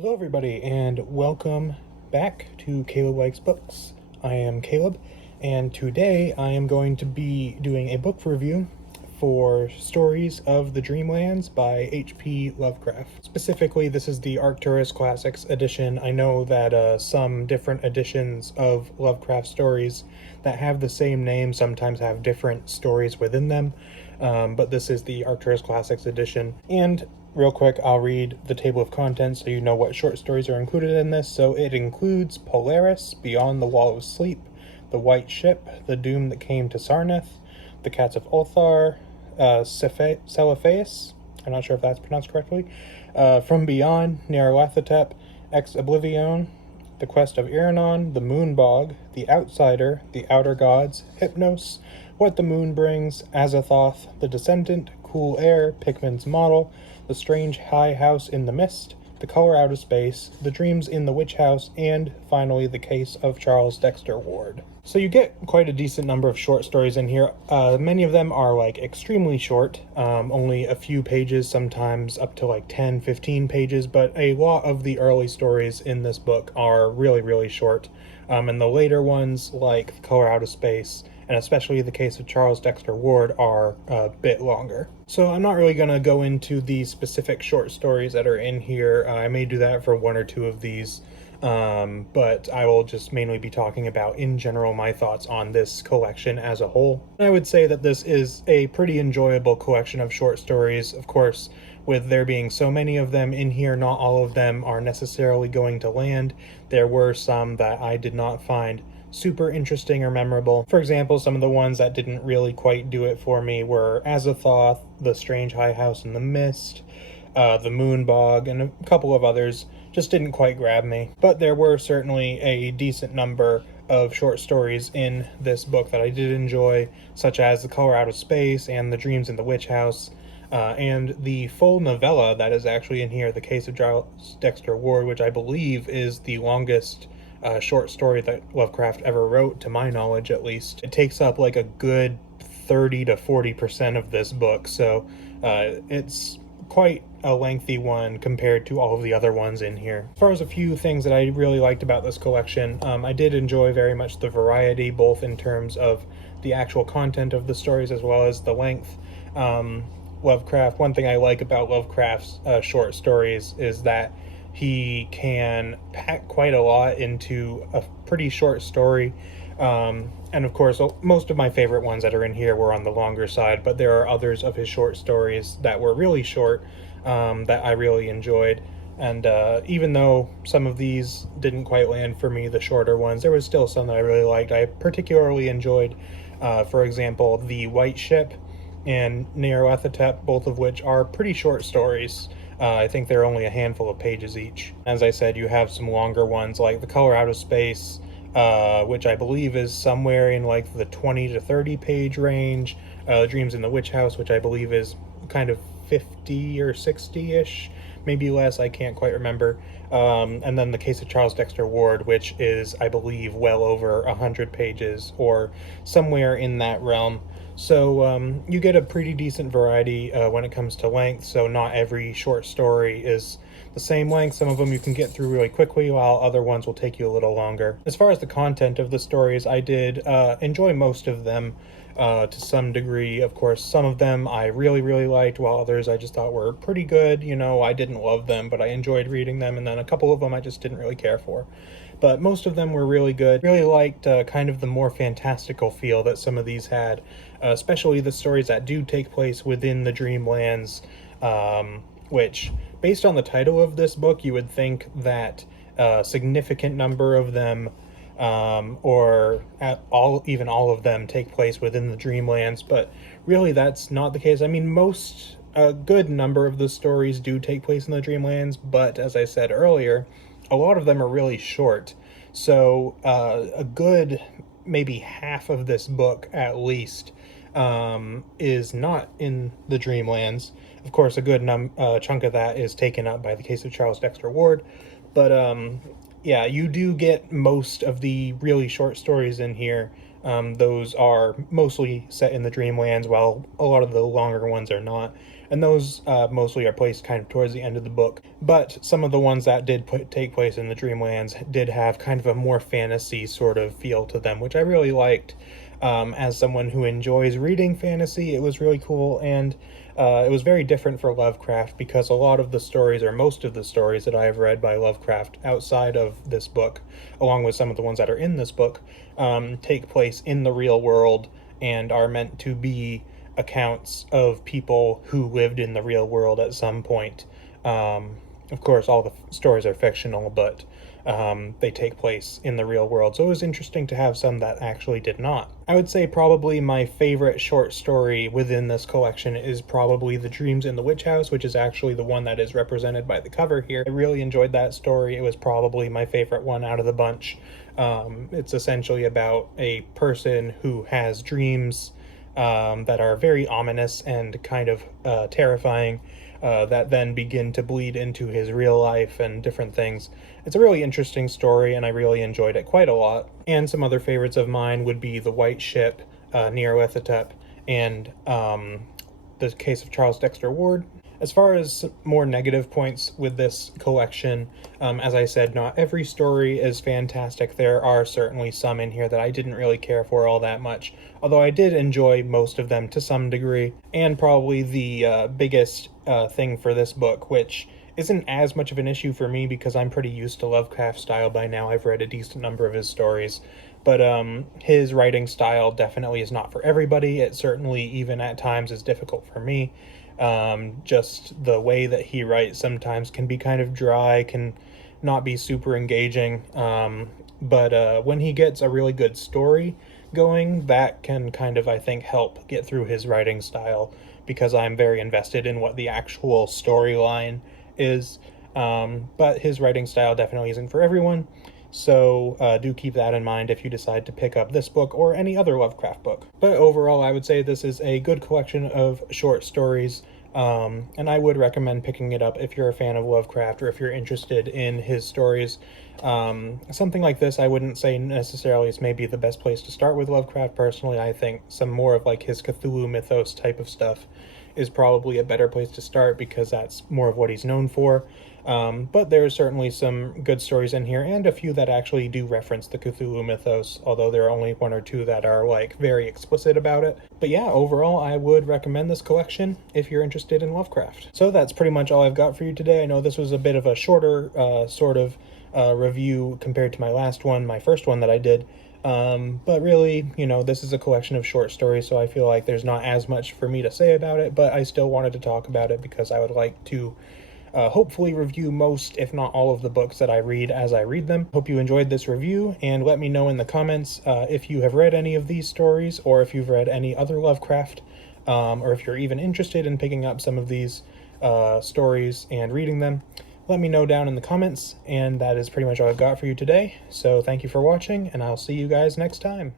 Hello, everybody, and welcome back to Caleb Likes Books. I am Caleb, and today I am going to be doing a book review for Stories of the Dreamlands by H.P. Lovecraft. Specifically, this is the Arcturus Classics edition. I know that some different editions of Lovecraft stories that have the same name sometimes have different stories within them, but this is the Arcturus Classics edition. And real quick, I'll read the table of contents so you know what short stories are included in this. So it includes Polaris, Beyond the Wall of Sleep, The White Ship, The Doom That Came to Sarnath, The Cats of Ulthar, Celophaeus, I'm not sure if that's pronounced correctly, From Beyond, Nyarlathotep, Ex Oblivion, The Quest of Iranon, The Moonbog, The Outsider, The Outer Gods, Hypnos, What the Moon Brings, Azathoth, The Descendant, Cool Air, Pickman's Model, The Strange High House in the Mist, The Color Out of Space, The Dreams in the Witch House, and finally The Case of Charles Dexter Ward. So you get quite a decent number of short stories in here. Many of them are like extremely short, only a few pages, sometimes up to like 10, 15 pages, but a lot of the early stories in this book are really, really short. And the later ones, like The Color Out of Space, and especially The Case of Charles Dexter Ward, are a bit longer. So I'm not really going to go into the specific short stories that are in here. I may do that for one or two of these, but I will just mainly be talking about, in general, my thoughts on this collection as a whole. And I would say that this is a pretty enjoyable collection of short stories. Of course, with there being so many of them in here, not all of them are necessarily going to land. There were some that I did not find super interesting or memorable. For example, some of the ones that didn't really quite do it for me were Azathoth, The Strange High House in the Mist, The Moonbog, and a couple of others just didn't quite grab me. But there were certainly a decent number of short stories in this book that I did enjoy, such as The Color Out of Space and The Dreams in the Witch House, and the full novella that is actually in here, The Case of Charles Dexter Ward, which I believe is the longest short story that Lovecraft ever wrote, to my knowledge at least. It takes up like a good 30 to 40% of this book, so it's quite a lengthy one compared to all of the other ones in here. As far as a few things that I really liked about this collection, I did enjoy very much the variety, both in terms of the actual content of the stories as well as the length. Lovecraft, one thing I like about Lovecraft's short stories is that he can pack quite a lot into a pretty short story. And of course, most of my favorite ones that are in here were on the longer side, but there are others of his short stories that were really short that I really enjoyed. And even though some of these didn't quite land for me, the shorter ones, there was still some that I really liked. I particularly enjoyed, for example, The White Ship and Nyarlathotep, both of which are pretty short stories. I think they're only a handful of pages each. As I said, you have some longer ones like The Color Out of Space, which I believe is somewhere in like the 20 to 30 page range. Dreams in the Witch House, which I believe is kind of 50 or 60-ish, maybe less, I can't quite remember. And then The Case of Charles Dexter Ward, which is, I believe, well over 100 pages or somewhere in that realm. So you get a pretty decent variety when it comes to length, so not every short story is the same length. Some of them you can get through really quickly, while other ones will take you a little longer. As far as the content of the stories, I did enjoy most of them to some degree. Of course, some of them I really, really liked, while others I just thought were pretty good. You know, I didn't love them, but I enjoyed reading them, and then a couple of them I just didn't really care for. But most of them were really good. Really liked kind of the more fantastical feel that some of these had, especially the stories that do take place within the Dreamlands, which, based on the title of this book, you would think that a significant number of them, or even all of them, take place within the Dreamlands, but really that's not the case. I mean, a good number of the stories do take place in the Dreamlands, but as I said earlier, a lot of them are really short. So a good maybe half of this book at least is not in the Dreamlands. Of course, a good chunk of that is taken up by The Case of Charles Dexter Ward. But yeah, you do get most of the really short stories in here. Those are mostly set in the Dreamlands, while a lot of the longer ones are not. and those mostly are placed kind of towards the end of the book. But some of the ones that did take place in the Dreamlands did have kind of a more fantasy sort of feel to them, which I really liked. As someone who enjoys reading fantasy, it was really cool, and it was very different for Lovecraft because a lot of the stories, or most of the stories that I have read by Lovecraft outside of this book, along with some of the ones that are in this book, take place in the real world and are meant to be accounts of people who lived in the real world at some point. Of course, all the stories are fictional, but they take place in the real world. So it was interesting to have some that actually did not. I would say probably my favorite short story within this collection is probably The Dreams in the Witch House, which is actually the one that is represented by the cover here. I really enjoyed that story. It was probably my favorite one out of the bunch. It's essentially about a person who has dreams that are very ominous and kind of terrifying, that then begin to bleed into his real life and different things. It's a really interesting story, and I really enjoyed it quite a lot. And some other favorites of mine would be The White Ship, Nyarlathotep, and The Case of Charles Dexter Ward. As far as more negative points with this collection, as I said, not every story is fantastic. There are certainly some in here that I didn't really care for all that much, although I did enjoy most of them to some degree. And probably the biggest thing for this book, which isn't as much of an issue for me because I'm pretty used to Lovecraft style by now. I've read a decent number of his stories. But his writing style definitely is not for everybody. It certainly, even at times, is difficult for me. Just the way that he writes sometimes can be kind of dry, can not be super engaging. But when he gets a really good story going, that can kind of, I think, help get through his writing style, because I'm very invested in what the actual storyline is. But his writing style definitely isn't for everyone. So do keep that in mind if you decide to pick up this book or any other Lovecraft book. But overall, I would say this is a good collection of short stories, and I would recommend picking it up if you're a fan of Lovecraft or if you're interested in his stories. Something like this, I wouldn't say necessarily is maybe the best place to start with Lovecraft. Personally, I think some more of like his Cthulhu mythos type of stuff is probably a better place to start, because that's more of what he's known for. But there's certainly some good stories in here, and a few that actually do reference the Cthulhu mythos, although there are only one or two that are like very explicit about it. But yeah, overall, I would recommend this collection if you're interested in Lovecraft. So that's pretty much all I've got for you today. I know this was a bit of a shorter sort of review compared to my last one, my first one that I did. But really, you know, this is a collection of short stories, so I feel like there's not as much for me to say about it, but I still wanted to talk about it because I would like to hopefully review most, if not all, of the books that I read as I read them. Hope you enjoyed this review, and let me know in the comments if you have read any of these stories, or if you've read any other Lovecraft, or if you're even interested in picking up some of these stories and reading them. Let me know down in the comments, and that is pretty much all I've got for you today. So thank you for watching, and I'll see you guys next time.